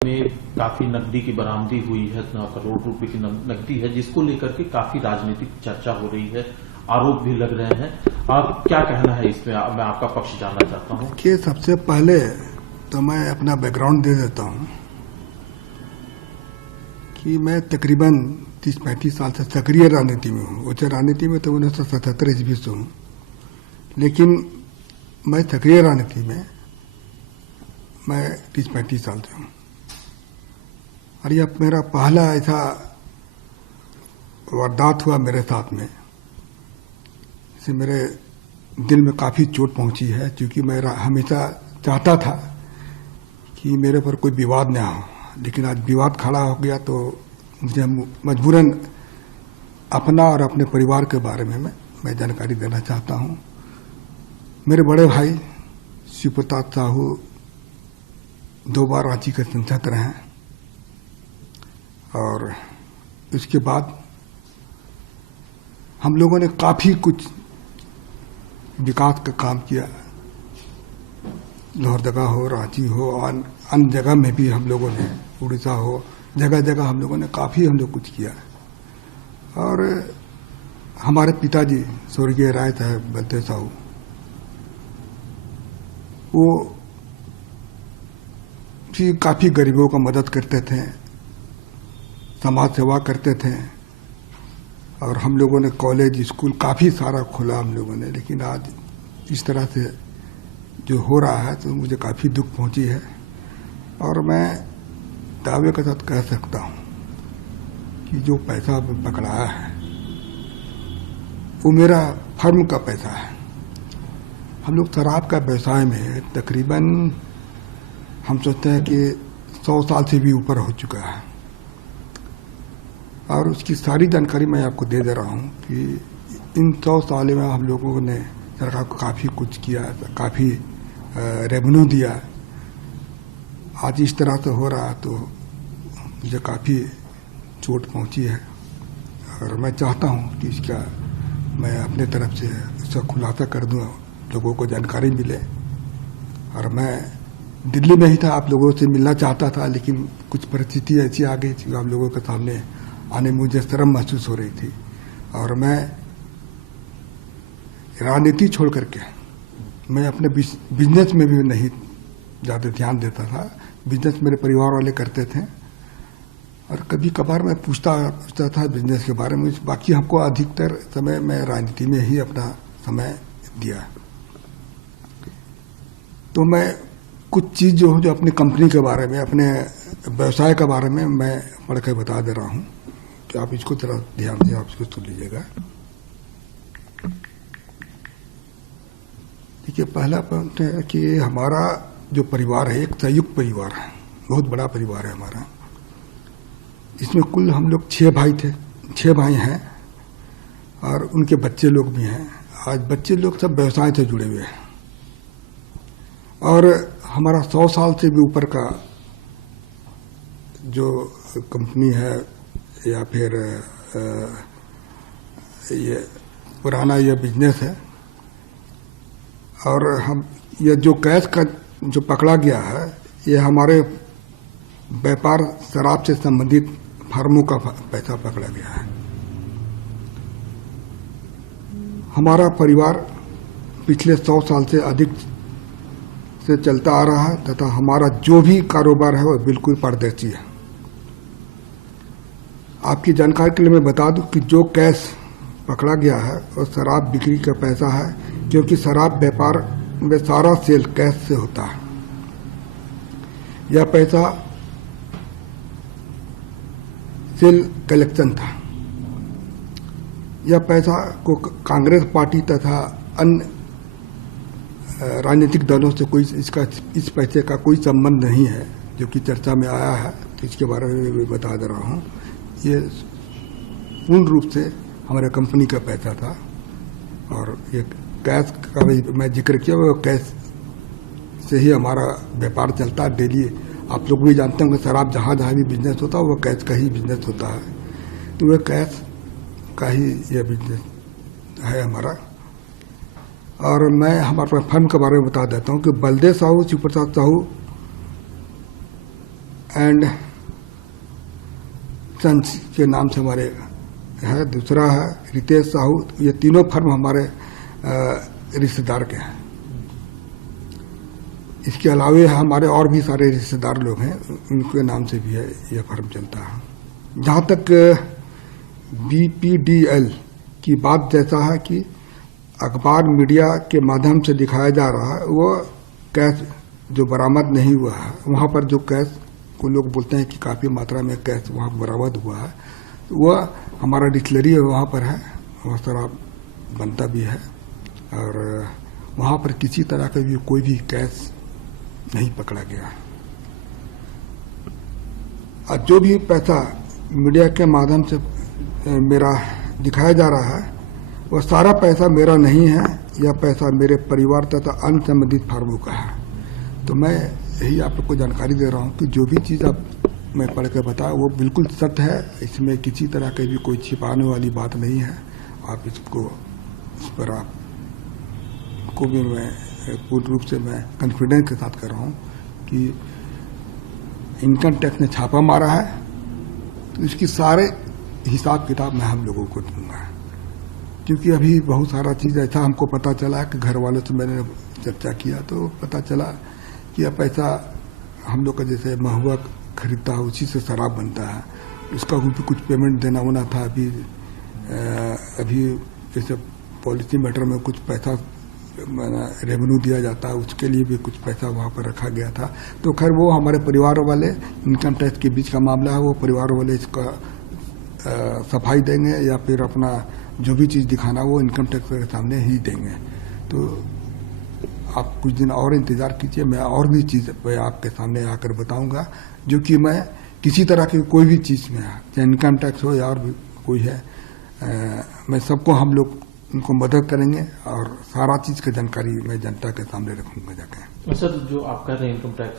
में काफी नकदी की बरामदी हुई है, 9 करोड़ रुपए की नकदी है, जिसको लेकर के काफी राजनीतिक चर्चा हो रही है, आरोप भी लग रहे हैं। आप क्या कहना है इसमें? मैं आपका पक्ष जानना चाहता हूं। कि सबसे पहले तो मैं अपना बैकग्राउंड दे देता हूं कि मैं तकरीबन 30-35 साल से सक्रिय राजनीति में हूं। उच्च राजनीति में तो 1977 ईस्वी से हूं, लेकिन मैं सक्रिय राजनीति में मैं 30-35 साल से हूं। और यह मेरा पहला ऐसा वारदात हुआ मेरे साथ में, इससे मेरे दिल में काफ़ी चोट पहुंची है, क्योंकि मैं हमेशा चाहता था कि मेरे पर कोई विवाद न हो, लेकिन आज विवाद खड़ा हो गया तो मुझे मजबूरन अपना और अपने परिवार के बारे में मैं जानकारी देना चाहता हूं। मेरे बड़े भाई शिव प्रताप साहू 2 बार रांची के सांसद रहे हैं, और उसके बाद हम लोगों ने काफ़ी कुछ विकास का काम किया। लोहरदगा हो, रांची हो, और अन्य जगह में भी हम लोगों ने, उड़ीसा हो, जगह जगह हम लोगों ने काफ़ी कुछ किया। और हमारे पिताजी स्वर्गीय राय साहब बलदेव साहू, वो भी काफ़ी गरीबों का मदद करते थे, समाज सेवा करते थे, और हम लोगों ने कॉलेज स्कूल काफ़ी सारा खोला हम लोगों ने। लेकिन आज इस तरह से जो हो रहा है तो मुझे काफ़ी दुख पहुंची है, और मैं दावे के साथ कह सकता हूं कि जो पैसा पकड़ाया है वो मेरा फर्म का पैसा है। हम लोग शराब का व्यवसाय में तकरीबन हम सोचते हैं कि 100 साल से भी ऊपर हो चुका है, और उसकी सारी जानकारी मैं आपको दे रहा हूं कि इन 100 साल में हम लोगों ने सरकार को काफ़ी कुछ किया, काफ़ी रेवेन्यू दिया। आज इस तरह से हो रहा तो मुझे काफ़ी चोट पहुंची है, और मैं चाहता हूं कि इसका मैं अपने तरफ से इसका खुलासा कर दूं, लोगों को जानकारी मिले। और मैं दिल्ली में ही था, आप लोगों से मिलना चाहता था, लेकिन कुछ परिस्थिति ऐसी आ गई थी, आप लोगों के सामने आने मुझे शर्म महसूस हो रही थी। और मैं राजनीति छोड़ करके मैं अपने बिजनेस में भी नहीं ज़्यादा ध्यान देता था। बिजनेस मेरे परिवार वाले करते थे, और कभी कभार मैं पूछता था बिजनेस के बारे में। बाकी हमको अधिकतर समय मैं राजनीति में ही अपना समय दिया। तो मैं कुछ चीज़ जो अपनी कंपनी के बारे में, अपने व्यवसाय के बारे में मैं पढ़ के बता दे रहा हूँ, कि आप इसको थोड़ा ध्यान से आप इसको सुन लीजिएगा। देखिए, पहला पॉइंट है कि हमारा जो परिवार है एक संयुक्त परिवार है, बहुत बड़ा परिवार है हमारा। इसमें कुल हम लोग 6 भाई थे, 6 भाई हैं, और उनके बच्चे लोग भी हैं। आज बच्चे लोग सब व्यवसाय से जुड़े हुए हैं, और हमारा 100 साल से भी ऊपर का जो कंपनी है, या फिर ये पुराना ये बिजनेस है। और हम ये जो कैश का जो पकड़ा गया है, ये हमारे व्यापार शराब से संबंधित फर्मों का पैसा पकड़ा गया है। हमारा परिवार पिछले 100 साल से अधिक से चलता आ रहा है, तथा हमारा जो भी कारोबार है वो बिल्कुल पारदर्शी है। आपकी जानकारी के लिए मैं बता दूं कि जो कैश पकड़ा गया है वो शराब बिक्री का पैसा है, क्योंकि शराब व्यापार में सारा सेल कैश से होता है। यह पैसा सेल कलेक्शन था। यह पैसा को कांग्रेस पार्टी तथा अन्य राजनीतिक दलों से इस पैसे का कोई संबंध नहीं है, जो कि चर्चा में आया है। तो इसके बारे में मैं बता दे रहा हूँ। ये पूर्ण रूप से हमारे कंपनी का पैसा था, और ये कैश का भी मैं जिक्र किया, वो कैश से ही हमारा व्यापार चलता है डेली। आप लोग भी जानते होंगे, शराब जहाँ जहाँ भी बिजनेस होता है वो कैश का ही बिजनेस होता है। तो वह कैश का ही यह बिजनेस है हमारा। और मैं हमारे फर्म के बारे में बता देता हूँ कि बलदेव साहू, शिव प्रताप साहू एंड सन्स के नाम से हमारे है, दूसरा है रितेश साहू। ये तीनों फर्म हमारे रिश्तेदार के हैं। इसके अलावे हमारे और भी सारे रिश्तेदार लोग हैं, उनके नाम से भी है यह फर्म चलता है। जहाँ तक BPDL की बात जैसा है कि अखबार मीडिया के माध्यम से दिखाया जा रहा है, वो कैश जो बरामद नहीं हुआ है, वहाँ पर जो कैश को लोग बोलते हैं कि काफ़ी मात्रा में कैश वहाँ बरामद हुआ है, वह हमारा डिस्टिलरी वहाँ पर है, वह शराब बनता भी है और वहाँ पर किसी तरह का भी कोई भी कैश नहीं पकड़ा गया। और जो भी पैसा मीडिया के माध्यम से मेरा दिखाया जा रहा है, वह सारा पैसा मेरा नहीं है, यह पैसा मेरे परिवार तथा अन्य संबंधित फार्मों का है। तो मैं यही आप लोग को जानकारी दे रहा हूँ कि जो भी चीज़ आप मैं पढ़ के बताया वो बिल्कुल सत्य है, इसमें किसी तरह की भी कोई छिपाने वाली बात नहीं है। आप इसको इस पर आप को भी मैं पूर्ण रूप से मैं कॉन्फिडेंस के साथ कर रहा हूँ कि इनकम टैक्स ने छापा मारा है, तो इसकी सारे हिसाब किताब मैं हम लोगों को दूंगा। क्योंकि अभी बहुत सारा चीज़ ऐसा हमको पता चला कि घर वालों से मैंने चर्चा किया तो पता चला कि यह पैसा हम लोग का जैसे महुआ खरीदता है उसी से शराब बनता है, उसका भी कुछ पेमेंट देना होना था। अभी जैसे पॉलिसी मैटर में कुछ पैसा रेवेन्यू दिया जाता है, उसके लिए भी कुछ पैसा वहाँ पर रखा गया था। तो खैर वो हमारे परिवार वाले, इनकम टैक्स के बीच का मामला है, वो परिवार वाले इसका सफाई देंगे या फिर अपना जो भी चीज़ दिखाना वो इनकम टैक्स के सामने ही देंगे। तो आप कुछ दिन और इंतज़ार कीजिए, मैं और भी चीज़ मैं आपके सामने आकर बताऊंगा, जो कि मैं किसी तरह की कोई भी चीज़ में, चाहे इनकम टैक्स हो या और भी कोई है, मैं सबको हम लोग उनको मदद करेंगे और सारा चीज़ की जानकारी मैं जनता के सामने रखूंगा जाकर। सर, जो आप कह रहे हैं इनकम टैक्स